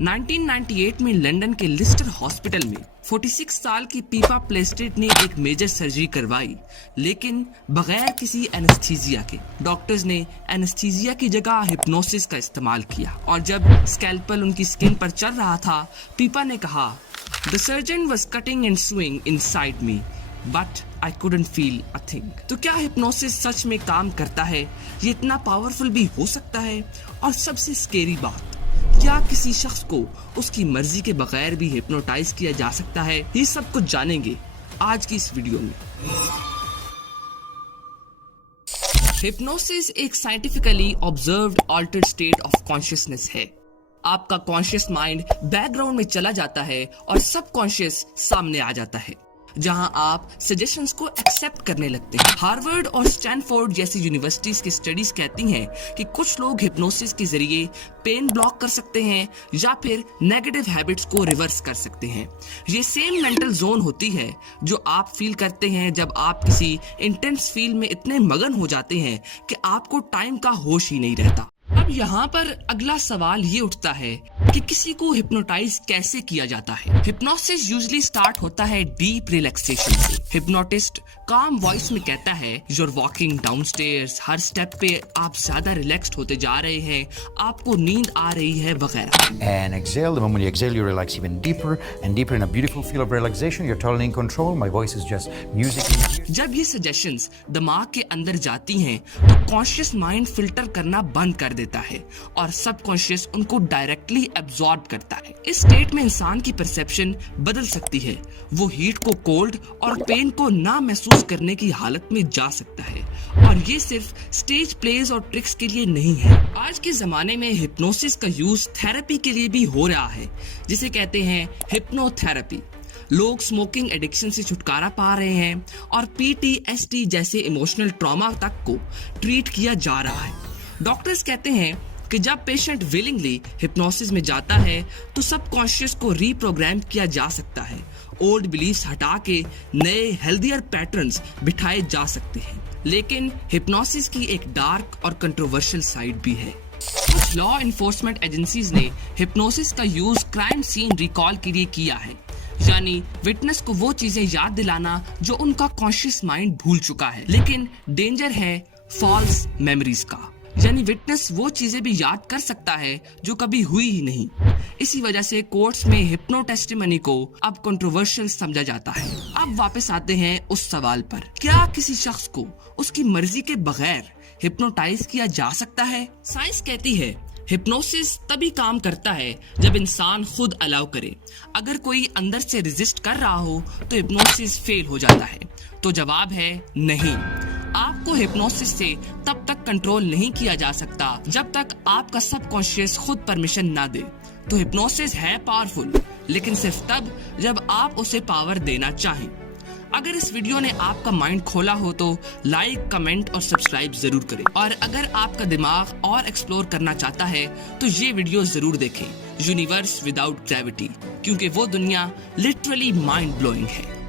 1998 में लंदन के Leicester hospital में 46 साल की पीपा प्लेस्टेट ने एक मेजर सर्जरी करवाई, लेकिन बगैर किसी एनेस्थीसिया के। डॉक्टर्स ने एनेस्थीसिया की जगह हिप्नोसिस का इस्तेमाल किया और जब स्कैल्पल उनकी स्किन पर चल रहा था, पीपा ने कहा, "The surgeon was cutting and sewing inside me, but I couldn't feel a thing." तो क्या हिप्नोसिस सच में काम करता है? ये इतना पावरफुल भी हो सकता है? और सबसे स्केरी बात, क्या किसी शख्स को उसकी मर्जी के बगैर भी हिप्नोटाइज किया जा सकता है? ये सब कुछ जानेंगे आज की इस वीडियो में। हिप्नोसिस एक scientifically observed altered state of consciousness है। आपका कॉन्शियस माइंड बैकग्राउंड में चला जाता है और सब कॉन्शियस सामने आ जाता है, जहां आप सजेशंस को एक्सेप्ट करने लगते हैं। हार्वर्ड और स्टैनफोर्ड जैसी यूनिवर्सिटीज की स्टडीज कहती हैं कि कुछ लोग हिप्नोसिस के जरिए पेन ब्लॉक कर सकते हैं या फिर नेगेटिव हैबिट्स को रिवर्स कर सकते हैं। ये सेम मेंटल जोन होती है जो आप फील करते हैं जब आप किसी इंटेंस फील में इतने मगन हो जाते हैं कि आपको टाइम का होश ही नहीं रहता। अब यहाँ पर अगला सवाल ये उठता है कि किसी को हिप्नोटाइज कैसे किया जाता है। हिप्नोसिस यूजुअली स्टार्ट होता है डीप रिलैक्सेशन से। हिप्नोटिस्ट काम वॉइस में कहता है, "You're walking downstairs", her step पे आप ज्यादा रिलैक्स्ड होते जा रहे हैं, आपको नींद आ रही है वगैरह। And exhale. The moment you exhale, you relax even deeper and deeper in a beautiful feel of relaxation. You're totally in control. My voice is just music in your ears. जब ये सजेशंस दिमाग के अंदर जाती हैं तो conscious mind filter करना बंद कर देता है और सबकॉन्शियस उनको डायरेक्टली एब्जॉर्ब करता है। इस स्टेट में इंसान की परसेप्शन बदल सकती है। वो हीट को कोल्ड और पेन को ना महसूस करने की हालत में जा सकता है। और ये सिर्फ स्टेज प्लेज और ट्रिक्स के लिए नहीं है। आज के जमाने में हिप्नोसिस का यूज थेरेपी के लिए भी हो रहा है, जिसे कहते हैं हिप्नोथेरेपी। लोग स्मोकिंग एडिक्शन से छुटकारा पा रहे हैं और PTSD जैसे इमोशनल ट्रॉमा तक को ट्रीट किया जा रहा है। डॉक्टर्स कहते हैं कि जब पेशेंट विलिंगली हिप्नोसिस में जाता है तो सबकॉन्शियस को रीप्रोग्राम किया जा सकता है। ओल्ड बिलीफ्स हटा के नए हेल्दियर पैटर्न्स बिठाए जा सकते हैं। लेकिन हिप्नोसिस की एक डार्क और कंट्रोवर्शियल साइड भी है। कुछ लॉ इन्फोर्समेंट एजेंसीज ने हिप्नोसिस का यूज क्राइम सीन रिकॉल के लिए किया है, यानी विटनेस को वो चीजें याद दिलाना जो उनका कॉन्शियस माइंड भूल चुका है। लेकिन डेंजर है फॉल्स मेमोरीज का, यानी विटनेस वो चीजें भी याद कर सकता है जो कभी हुई ही नहीं। इसी वजह से कोर्ट्स में हिप्नो टेस्टिमनी को अब कंट्रोवर्शियल समझा जाता है। अब वापस आते हैं उस सवाल पर, क्या किसी शख्स को उसकी मर्जी के बगैर हिप्नोटाइज किया जा सकता है? साइंस कहती है हिप्नोसिस तभी काम करता है जब इंसान खुद अलाउ करे। अगर कोई अंदर से रेजिस्ट कर रहा हो तो हिप्नोसिस फेल हो जाता है। तो जवाब है नहीं। आपको हिप्नोसिस से तब तक कंट्रोल नहीं किया जा सकता जब तक आपका सबकॉन्शियस खुद परमिशन ना दे। तो हिप्नोसिस है पावरफुल, लेकिन सिर्फ तब जब आप उसे पावर देना चाहें। अगर इस वीडियो ने आपका माइंड खोला हो तो लाइक, कमेंट और सब्सक्राइब जरूर करें। और अगर आपका दिमाग और एक्सप्लोर करना चाहता है तो ये वीडियो जरूर देखें, यूनिवर्स विदाउट ग्रेविटी, क्योंकि वो दुनिया लिटरली माइंड ब्लोइंग है।